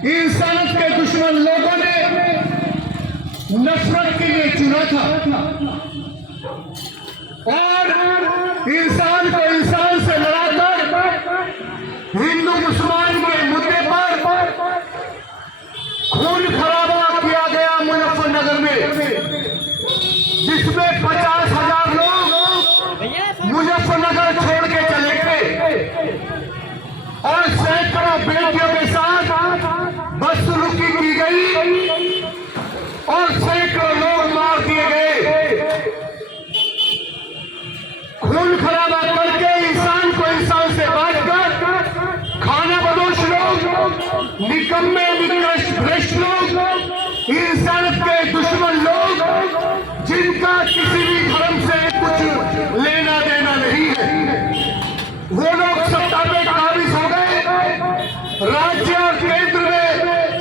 इंसानियत के दुश्मन लोगों ने नफरत के लिए चुना था और इंसान को इंसान से लड़ाकर हिंदू मुसलमान के मुद्दे पर खून खराबा किया गया मुजफ्फरनगर में, जिसमें 50,000 लोग मुजफ्फरनगर छोड़ के चले गए और सैकड़ों बेटियों के साथ बदसलूकी की गई और सैकड़ों लोग मार दिए गए। खून खराबा करके इंसान को इंसान से बांटकर खाना बदोश लोग, निकम्मे निकृष्ट भ्रष्ट लोग, इंसानियत के दुश्मन लोग, जिनका किसी भी धर्म से कुछ लेना देना नहीं है, वो लोग सत्ता पे काबिज हो गए। राज्य और केंद्र में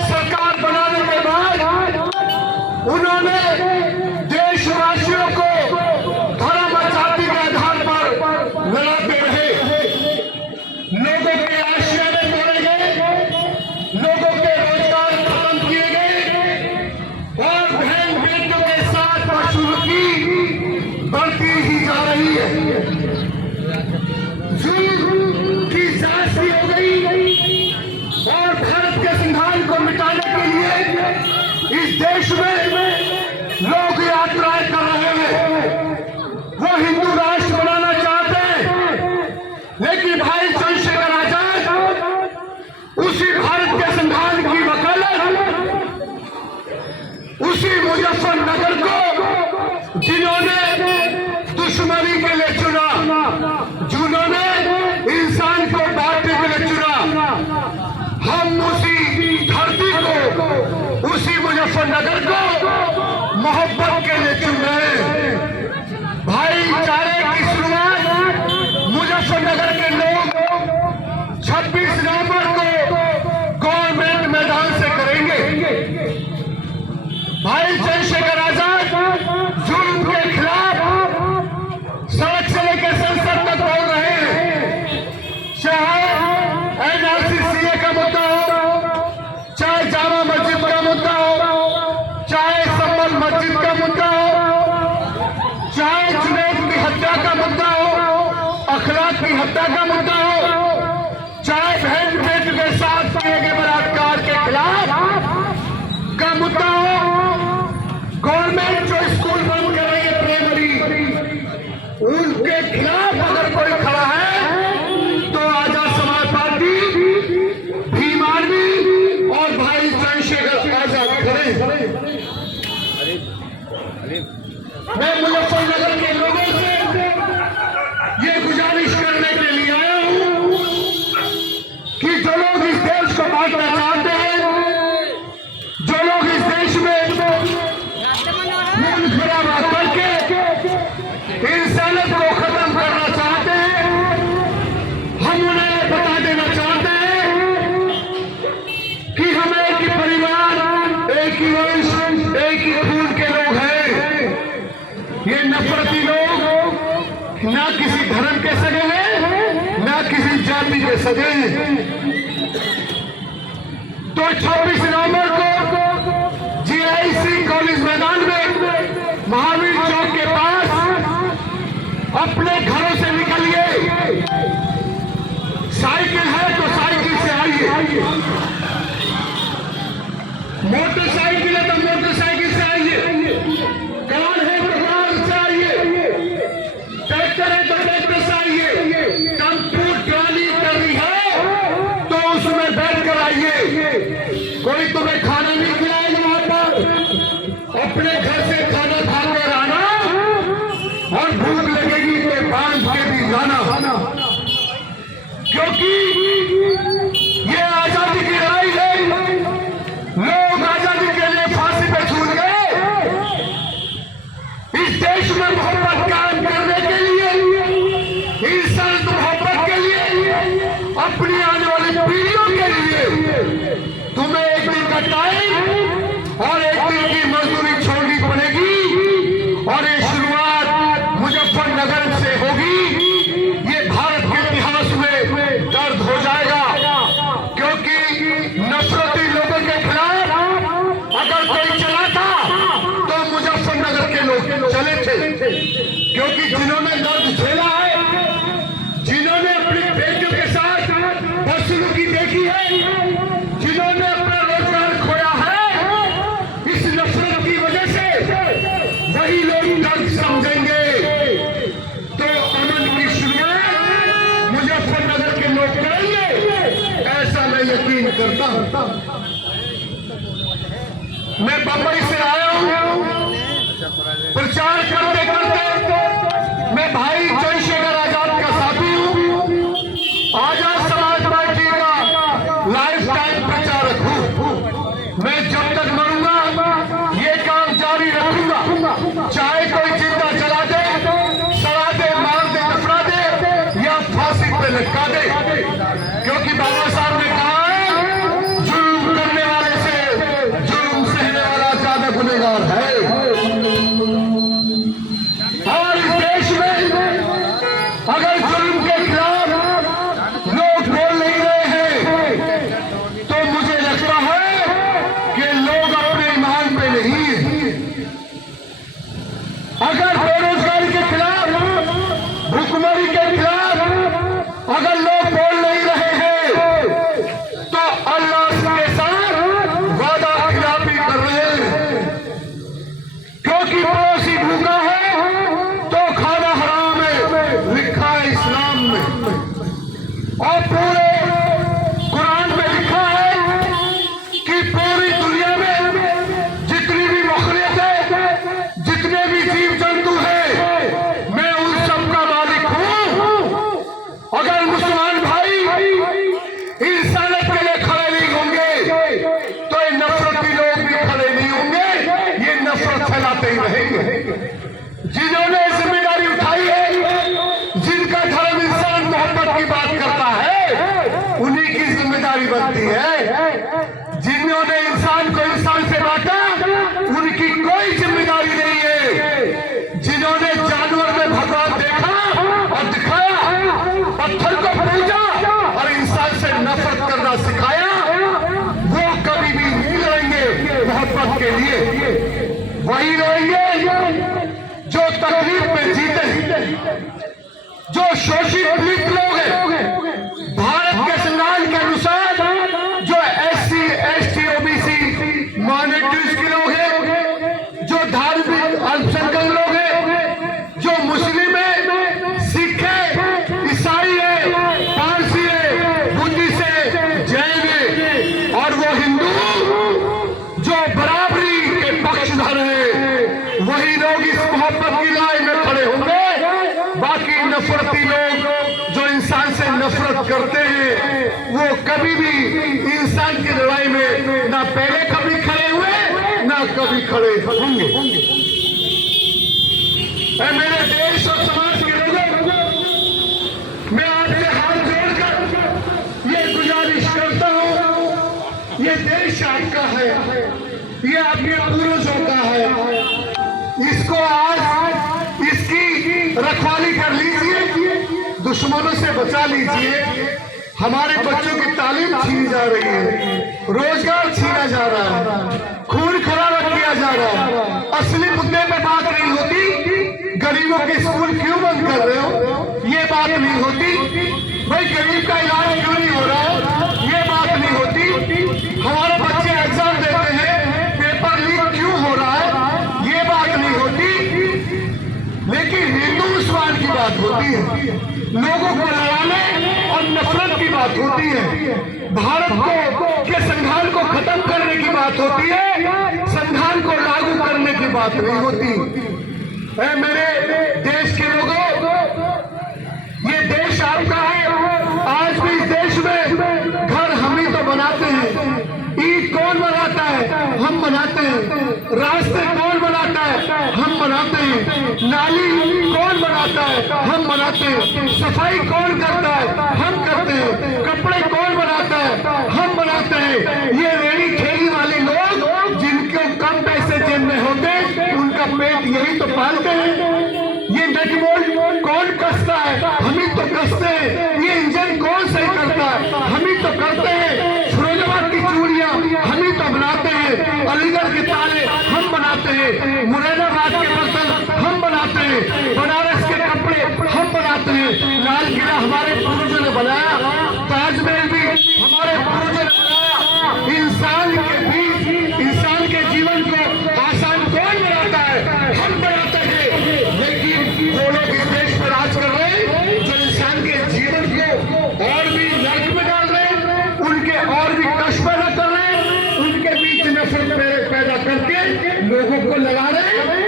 सरकार बनाने के बाद उन्होंने देशवासियों को धर्म और जाति के आधार पर लड़ाते रहे। लोगों के आशियाने तोड़े गए, लोगों के रोजगार खत्म किए गए और बहन बेटियों के साथ बदसलूकी बढ़ती ही जा रही है। जुल्म की जांच हो गई और भारत के संविधान को मिटाने के लिए इस देश में लोग यात्राएं कर रहे हैं। वो हिंदू राष्ट्र बनाना चाहते हैं, लेकिन भाई चंद्रशेखर आजाद उसी भारत के संविधान की वकालत, उसी मुजफ्फरनगर को जिन्होंने दुश्मनी के लिए चुना, जिन्होंने इंसान को बांटने के लिए चुना, हम उसी धरती को, उसी मुजफ्फरनगर को मोहब्बत के लिए चुन रहे हैं। भाईचारे की शुरुआत मुजफ्फरनगर के लोग 26 नवंबर को गवर्नमेंट मैदान से करेंगे। भाई चंद्रशेखर आजाद जुल्म के खिलाफ सड़क से लेकर संसद तक बोल रहे हैं। चाहे एनआरसी का मुद्दा हो, चाहे जामा मस्जिद का मुद्दा हो, चाहे संभल मस्जिद का मुद्दा हो, चाहे जुनैद की हत्या का मुद्दा हो, अखलाक की हत्या का मुद्दा हो, चाहे बहन बेटी के साथ किए गए बलात्कार के खिलाफ का मुद्दा हो, गवर्नमेंट जो स्कूल बंद कर रही है प्राइमरी, उनके खिलाफ अगर कोई खड़ा है तो आजाद समाज पार्टी, भीम आर्मी और भाई चंद्रशेखर आजाद खड़े। मैं मुजफ्फरनगर के लोगों से ये गुजारिश करने के लिए आया हूं कि जो लोग इस देश को बांटना चाहते हैं, जो लोग इस देश में खून खराबा करके इंसानियत को खत्म करना चाहते हैं, हम उन्हें बता देना चाहते हैं कि हम एक ही परिवार, एक ही वंश, एक ही खून के लोग हैं। ये नफरती लोग ना किसी धर्म के सगे हैं, ना किसी जाति के सगे हैं। तो 26 नवंबर को जीआईसी कॉलेज मैदान में महावीर चौक के पास अपने घरों से निकलिए। साइकिल है तो साइकिल से आइए, मोटरसाइकिल है तो मोटरसाइकिल से आइए, कार है तो कार से आइए, ट्रैक्टर है तो ट्रैक्टर से आइए, टेम्पो ट्रॉली कर रही है तो उसमें बैठ कर आइए। कोई तुम्हें खाना नहीं खिलाएगा, वहां पर अपने घर से खाना खाकर आना और भूख लगेगी तो बांध के भी जाना, क्योंकि ये आजादी की लड़ाई है। लोग आजादी के लिए फांसी पे छूट गए। इस देश में मोहब्बत कायम करने के लिए, इंसान मोहब्बत के लिए, अपनी आने वाली पीढ़ियों के लिए तुम्हें एक दिन का टाइम थे, क्योंकि जिन्होंने दर्द झेला है, जिन्होंने अपनी बेटियों के साथ बदसलूकी देखी है, जिन्होंने अपना रोजगार खोया है इस नफरत की वजह से, वही लोग दर्द समझेंगे। तो अमन की शुरुआत मुजफ्फरनगर के लोग करेंगे, ऐसा मैं यकीन करता हूं। मैं बंबई से आया हूं प्रचार करते करते। मैं भाई चंद्रशेखर आजाद का साथी हूं, आजाद समाज पार्टी का लाइफ टाइम प्रचारक हूं। मैं जब तक मरूंगा ये काम जारी रखूंगा, चाहे कोई जिंदा जला दे, सड़ा दे, मार दे, दफना दे या फांसी पे लटका दे, क्योंकि बाबा साहब ने कहा जुल्म करने वाले से जुल्म सहने वाला ज्यादा गुनहगार है। और इस देश में अगर जुल्म के खिलाफ लोग बोल नहीं रहे हैं तो मुझे लगता है कि लोग अपने ईमान पे नहीं हैं। अगर बेरोजगारी के खिलाफ, भुखमरी के खिलाफ अगर लोग बोल नहीं रहे हैं तो अल्लाह के साथ वादा खिलाफी कर रहे हैं, क्योंकि पड़ोसी भूखा है तो खाना हराम है, लिखा है इस्लाम में। और पूरे कुरान में लिखा है कि पूरी दुनिया में जितनी भी मखलूक है, जितने भी जीव जंतु हैं, मैं उन सब का मालिक हूं। अगर मुसलमान भाई इंसानियत के लिए खड़े नहीं होंगे तो ये नफरती लोग भी खड़े नहीं होंगे, ये नफरत फैलाते ही रहेंगे। जिन्होंने जिम्मेदारी उठाई है, जिनका धर्म इंसान मोहब्बत की बात करता है, उन्हीं की जिम्मेदारी बनती है। जिन्होंने इंसान को इंसान से बांटा, उनकी कोई जिम्मेदारी नहीं है। जिन्होंने जानवर में भगवान देखा और दिखाया, पत्थर को पूजा और इंसान से नफरत करना सिखाया, वो कभी भी नहीं लड़ेंगे मोहब्बत के लिए। वही लड़ेंगे जो तकलीफ में जीते हैं, जो शोषित पीड़ित लोग हैं। भारत के संविधान के अनुसार जो SC, ST, OBC माइनॉरिटीज के लोग हैं, जो धार्मिक अल्पसंख्यक लोग हैं, जो मुस्लिम है, सिख है, ईसाई है, पारसी है, बुद्धिस्ट है, जैन है, और वो हिंदू जो बराबरी के पक्षधर है, वही लोग इस मोहब्बत की लड़ाई में खड़े होंगे। बाकी नफरती लोग जो इंसान से नफरत करते हैं, वो कभी भी इंसान की लड़ाई में ना पहले कभी खड़े हुए, ना कभी खड़े होंगे। मेरे देश और समाज के लोगों, मैं आपसे हाथ जोड़कर ये गुजारिश करता हूं, ये देश आपका है, ये आपके पूर्वजों का है। इसको आज इसकी रखवाली कर लीजिए, दुश्मनों से बचा लीजिए। हमारे बच्चों की तालीम छीनी जा रही है, रोजगार छीना जा रहा है, खून खराबा किया जा रहा है। असली मुद्दे पे बात नहीं होती, गरीबों के स्कूल क्यों बंद कर रहे हो, ये बात नहीं होती। भाई गरीब का इलाज क्यों नहीं हो रहा है, ये बात नहीं होती। हमारे बच्चे एग्जाम देते हैं, पेपर लीक क्यों हो रहा है, ये बात नहीं होती। लेकिन हिंदू मुसलमान की बात होती है, लोगों को लड़ाने और नफरत की बात होती है, भारत को के संविधान को खत्म करने की बात होती है, संविधान को लागू करने की बात नहीं होती। मेरे देश के लोगों, ये देश आपका है। आज भी इस देश में घर हम ही तो बनाते हैं। ईद कौन बनाता है, हम बनाते हैं। रास्ते कौन बनाता है, हम बनाते हैं। नाली कौन बनाता है, हम बनाते हैं। सफाई कौन करता है, हम करते हैं। कपड़े कौन बनाता है, हम बनाते हैं। ये रेडी ठेली वाले लोग जिनके कम पैसे जेब में होते, उनका पेट यही तो पालते हैं। ये नट बोल्ट कौन कसता है, हम ही तो कसते हैं। ये इंजन कौन सही करता है, हम ही तो करते हैं। फिरोजाबाद की चूड़ियां हम ही तो बनाते हैं। अलीगढ़ के ताले हम बनाते हैं। मुरादाबाद के बर्तन हम बनाते बनारस के कपड़े हम बनाते हैं, लाल किला हमारे पूर्वजों ने बनाया, ताजमहल भी हमारे पूर्वजों ने बनाया। इंसान के जीवन को आसान कौन बनाता है? हम बनाते हैं। लेकिन वो लोग इस देश पर राज कर रहे हैं जो इंसान के जीवन को और भी नर्क में डाल रहे हैं, उनके और भी कष्ट पैदा कर रहे हैं, उनके बीच नफरत पैदा करके लोगों को लगा रहे हैं।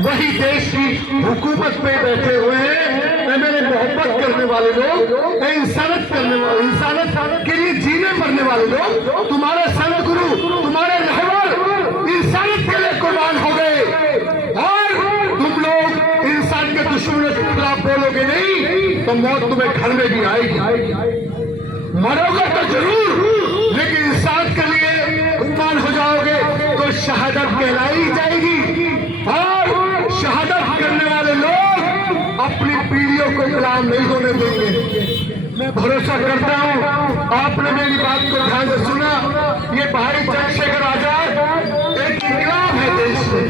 वही देश की हुकूमत पे बैठे हुए हैं मेरे मोहब्बत करने वाले लोग, इंसानियत करने वाले, इंसानियत के लिए जीने मरने वाले लोग, तुम्हारे संत गुरु, तुम्हारे रहबर इंसानियत के लिए कुर्बान हो गए, और तुम लोग इंसान के दुश्मनों के खिलाफ बोलोगे नहीं तो मौत तुम्हें घर में भी आएगी। मरोगे तो जरूर, लेकिन इंसान के लिए कुर्बान हो जाओगे तो शहादत कहलाई जाएगी। और शहादत करने वाले लोग अपनी पीढ़ियों को गुलाम नहीं होने देंगे। मैं भरोसा करता हूं आपने मेरी बात को ध्यान से सुना। ये भाई चंद्रशेखर आजाद एक इंकलाब है देश में,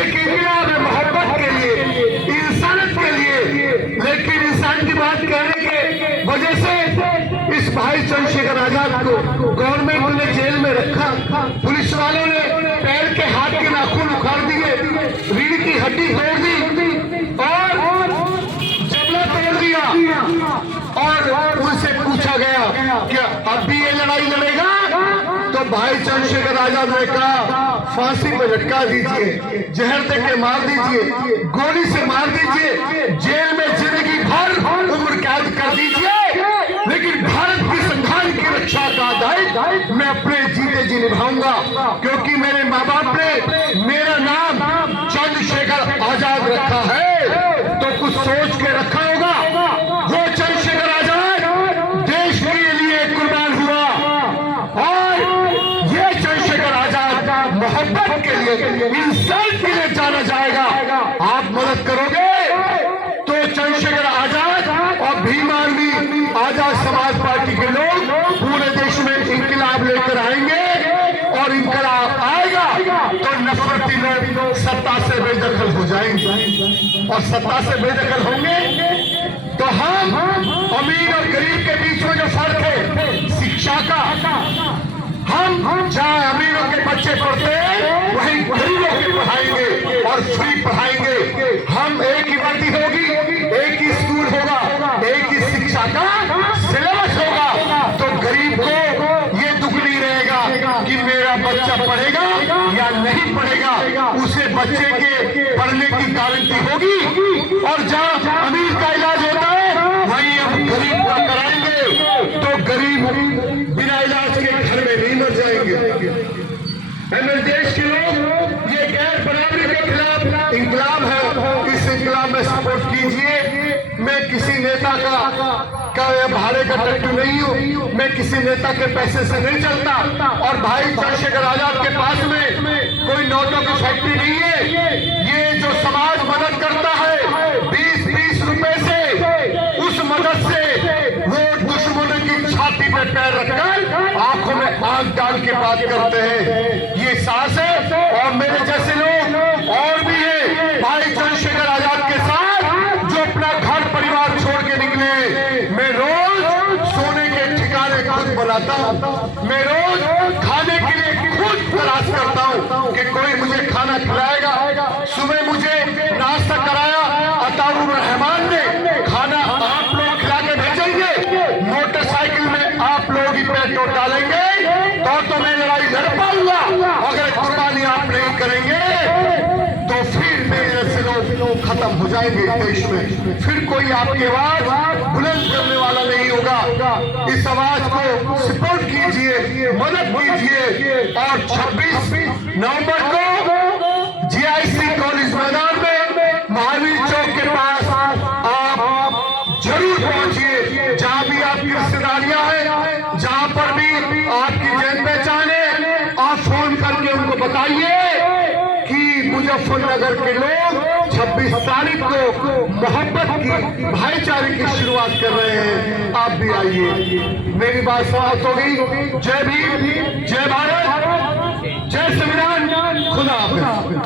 एक इंकलाब है मोहब्बत के लिए, इंसानियत के लिए। लेकिन इंसान की बात कहने के वजह से इस भाई चंद्रशेखर आजाद को गवर्नमेंट ने जेल में रखा, पुलिस वालों ने पैर के हाथ के नाखून उखाड़ दिए, रीढ़ की हड्डी तोड़ दी और जबड़ा तोड़ दिया, और उनसे पूछा गया कि अब भी ये लड़ाई लड़ेगा? तो भाई चंद्रशेखर आजाद ने कहा फांसी पर लटका दीजिए, जहर दे के मार दीजिए, गोली से मार दीजिए, जेल में जिंदगी भर उम्र कैद कर दीजिए, लेकिन भारत की संविधान की रक्षा का दायित्व मैं अपने जीते जी निभाऊंगा, क्योंकि मेरे माँ बाप ने मेरा नाम चंद्रशेखर आजाद रखा है तो कुछ सोच के रखा होगा। वो चंद्रशेखर आजाद देश के लिए कुर्बान हुआ, और ये चंद्रशेखर आजाद मोहब्बत के लिए, इंसान के लिए जाना जाएगा। आप मदद करोगे तो चंद्रशेखर आजाद और भीम आर्मी आजाद समाज पार्टी के लोग पूरे देश में इंकलाब लेकर आएंगे, और इंकलाब आएगा तो नफरती लोग सत्ता से बेदखल हो जाएंगे, और सत्ता से बेदखल होंगे तो हम अमीर और गरीब के बीच में जो फर्क है शिक्षा का, हम जहाँ अमीरों के बच्चे पढ़ते हैं वहीं गरीबों के पढ़ाएंगे और फ्री पढ़ाएंगे। हम एक ही वर्दी होगी, एक ही स्कूल होगा, एक ही शिक्षा का सिलेबस होगा, तो गरीब को ये दुख नहीं रहेगा कि मेरा बच्चा पढ़ेगा या नहीं पढ़ेगा, उसे बच्चे के पढ़ने की गारंटी होगी। और जहाँ अमीर का इलाज होता है वहीं हम गरीब का कराएंगे, तो गरीब बिना इलाज के घर में नहीं मर जाएंगे। देश के लोग ये गैर बराबरी के खिलाफ इंकलाब है, इस इंकलाब में सपोर्ट कीजिए। मैं किसी नेता का भाड़े का टट्टू नहीं हूँ, मैं किसी नेता के पैसे से नहीं चलता, और भाई चंद्रशेखर आजाद के पास में कोई नोटों की फैक्ट्री नहीं है। ये जो समाज मदद करता है 20-20 रुपए से, उस मदद से वो दुश्मनों की छाती पे पैर रखकर आंखों में आंख डाल के बात करते हैं। ये सास है, और मेरे जैसे लोग और भी है भाई चंद्रशेखर आजाद के साथ जो अपना घर परिवार छोड़ के निकले। मैं रोज सोने के ठिकाने खुद बनाता हूँ, मैं रोज खाने के लिए खुद तलाश करता हूँ कि कोई मुझे खाना खिलाएगा। सुबह मुझे नाश्ता कराया अताउर रहमान ने, खाना आप लोग खिला के भेजेंगे, मोटरसाइकिल में आप लोग ही पेट्रोल डालेंगे तो मैं लड़ाई लड़ पाऊंगा। अगर कुर्बानी आप नहीं करेंगे तो फिर मेरे नस्लों खत्म हो जाएंगे देश में, फिर कोई आपकी आवाज बुलंद करने वाला नहीं होगा। इस आवाज को सपोर्ट कीजिए, मदद कीजिए, और 26 नवंबर को जीआईसी कॉलेज मैदान में महावीर चौक के पास आप जरूर पहुंचिए। जहां भी आपकी रिश्तेदारियां हैं, जहां पर भी आपकी जान पहचान है, आप फोन करके उनको बताइए कि मुजफ्फरनगर के लोग 26 तारीख को मोहब्बत की, भाईचारे की शुरुआत कर रहे हैं। आप भी आइए। मेरी बात समाप्त हो गई। जय भीम, जय भारत, जय संविधान, खुदा हाफिज।